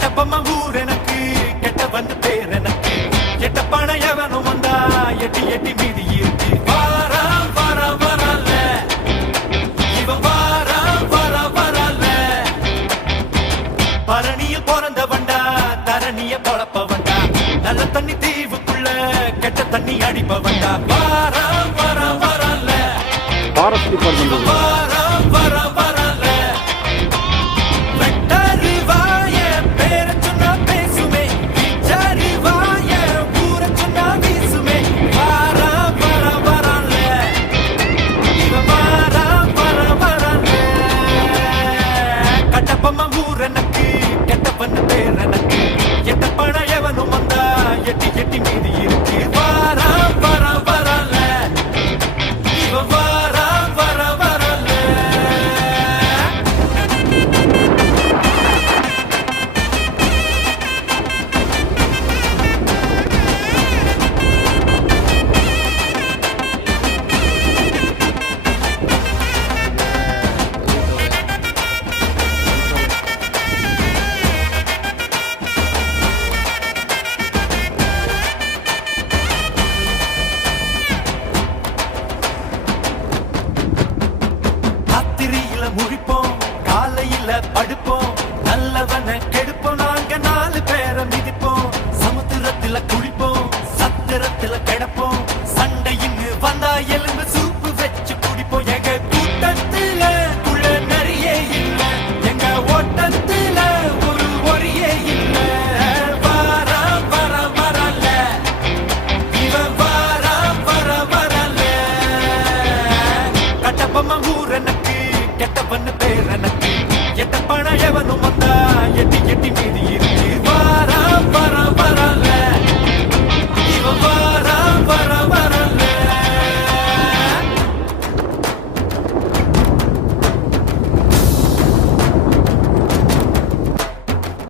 கட்டப்பம்மா ஊர் எனக்கு கெட்ட வந்து பேர் எனக்கு எட்ட பணம் எவனும் வந்தா எட்டி எட்டி மீதி இருக்கு வாரா வாரா வரல இவன் வாரா வாரா வரல பரணியில் பிறந்த வண்டா தரணிய பொழப்ப வண்டா நல்ல தண்ணி தீவுக்குள்ள கெட்ட தண்ணி அடிப்ப வண்டா வாரா வாரா வரல வாரா வாரா வரல எனக்கு கெட்ட பண்ண பேர் எனக்கு எட்ட பணம் எவனும் வந்தா எட்டி எட்டி மீதி இருக்கு வாரா வாரா வரல இவன் வாரா வாரா வரல முழிப்போம் காலையில படுப்போம் நல்லவன கெடுப்போம் நாங்க 4 பேரை மிதிப்போம் சமுத்திரத்துல குளிப்போம் சத்திரத்துல கிடப்போம் சண்டையின்னு வந்தா எலும்பு சூப்பு வச்சு குடிப்போம் எங்க கூட்டத்துல குள்ள நிறைய இல்ல எங்க ஓட்டத்துல ஒரு ஒரியே இல்ல வாரா வாரா வரல இவன் வாரா வாரா வரல கட்டப்பம்மா ஊர் எனக்கு கெட்ட பண்ண பேர் எனக்கு எட்ட பணம் எவனும் வந்தா எட்டி எட்டி மீதி இருக்கு